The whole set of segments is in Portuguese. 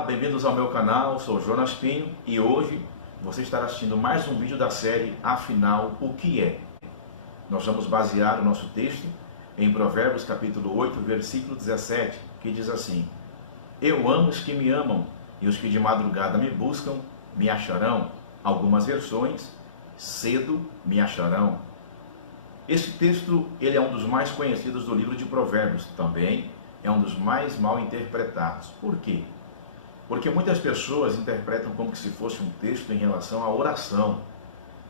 Olá, bem-vindos ao meu canal, sou Jonas Pinho e hoje você estará assistindo mais um vídeo da série Afinal, o que é? Nós vamos basear o nosso texto em Provérbios capítulo 8, versículo 17, que diz assim: Eu amo os que me amam e os que de madrugada me buscam me acharão. Algumas versões, cedo me acharão. Esse texto ele é um dos mais conhecidos do livro de Provérbios, também é um dos mais mal interpretados. Por quê? Porque muitas pessoas interpretam como se fosse um texto em relação à oração,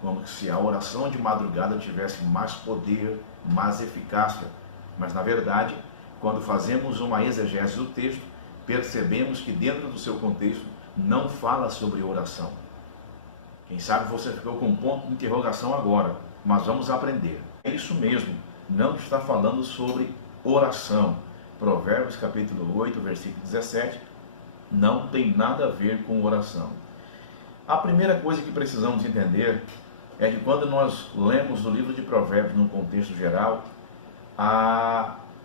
como se a oração de madrugada tivesse mais poder, mais eficácia. Mas na verdade, quando fazemos uma exegese do texto, percebemos que dentro do seu contexto não fala sobre oração. Quem sabe você ficou com um ponto de interrogação agora, mas vamos aprender. É isso mesmo, não está falando sobre oração. Provérbios capítulo 8, versículo 17, não tem nada a ver com oração. A primeira coisa que precisamos entender é que quando nós lemos o livro de Provérbios num contexto geral,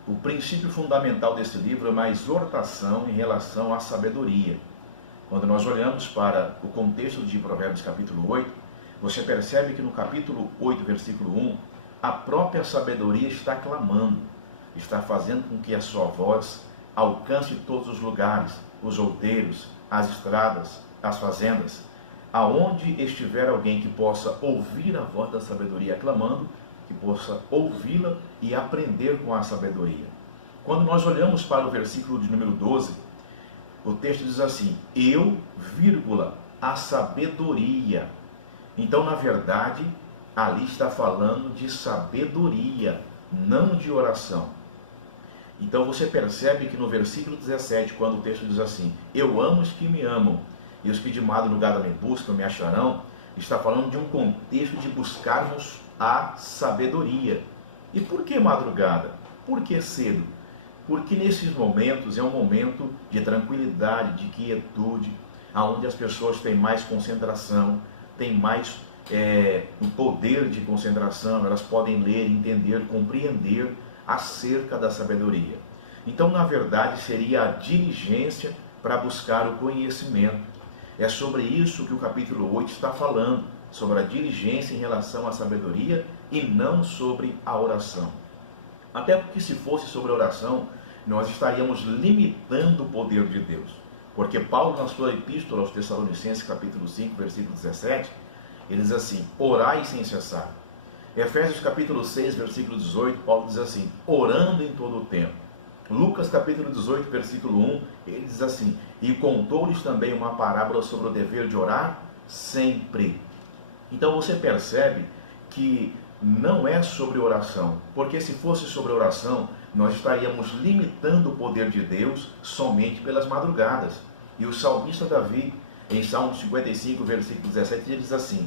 o princípio fundamental desse livro é uma exortação em relação à sabedoria. Quando nós olhamos para o contexto de Provérbios capítulo 8, você percebe que no capítulo 8, versículo 1, a própria sabedoria está clamando, está fazendo com que a sua voz alcance todos os lugares, os outeiros, as estradas, as fazendas. Aonde estiver alguém que possa ouvir a voz da sabedoria clamando, que possa ouvi-la e aprender com a sabedoria. Quando nós olhamos para o versículo de número 12, o texto diz assim: eu, a sabedoria. Então, na verdade, ali está falando de sabedoria, não de oração. Então você percebe que no versículo 17, quando o texto diz assim: eu amo os que me amam e os que de madrugada me buscam me acharão, está falando de um contexto de buscarmos a sabedoria. E por que madrugada? Por que cedo? Porque nesses momentos é um momento de tranquilidade, de quietude, onde as pessoas têm mais concentração, têm mais o poder de concentração, elas podem ler, entender, compreender acerca da sabedoria. Então, na verdade, seria a diligência para buscar o conhecimento. É sobre isso que o capítulo 8 está falando, sobre a diligência em relação à sabedoria e não sobre a oração. Até porque se fosse sobre a oração, nós estaríamos limitando o poder de Deus. Porque Paulo, na sua epístola aos Tessalonicenses, capítulo 5, versículo 17, ele diz assim: orai sem cessar. Efésios capítulo 6, versículo 18, Paulo diz assim: orando em todo o tempo. Lucas capítulo 18, versículo 1, ele diz assim: e contou-lhes também uma parábola sobre o dever de orar sempre. Então você percebe que não é sobre oração, porque se fosse sobre oração, nós estaríamos limitando o poder de Deus somente pelas madrugadas. E o salmista Davi, em Salmo 55, versículo 17, ele diz assim: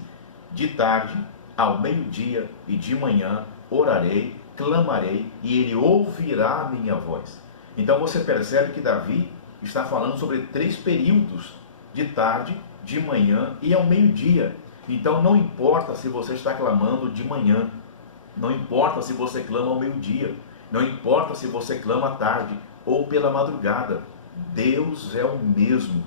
de tarde, ao meio-dia e de manhã, orarei, clamarei, e ele ouvirá a minha voz. Então você percebe que Davi está falando sobre 3 períodos: de tarde, de manhã e ao meio-dia. Então não importa se você está clamando de manhã, não importa se você clama ao meio-dia, não importa se você clama à tarde ou pela madrugada, Deus é o mesmo,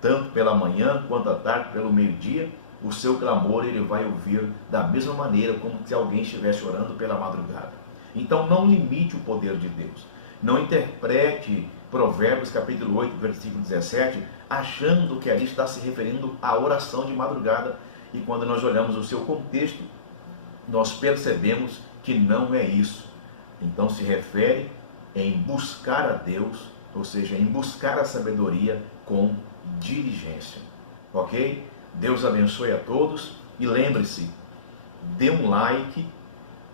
tanto pela manhã quanto à tarde, pelo meio-dia. O seu clamor ele vai ouvir da mesma maneira como se alguém estivesse orando pela madrugada. Então não limite o poder de Deus. Não interprete Provérbios capítulo 8, versículo 17, achando que ali está se referindo à oração de madrugada. E quando nós olhamos o seu contexto, nós percebemos que não é isso. Então se refere em buscar a Deus, ou seja, em buscar a sabedoria com diligência. Ok? Deus abençoe a todos e lembre-se, dê um like,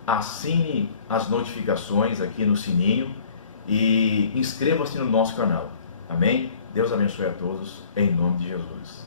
assine as notificações aqui no sininho e inscreva-se no nosso canal. Amém? Deus abençoe a todos em nome de Jesus.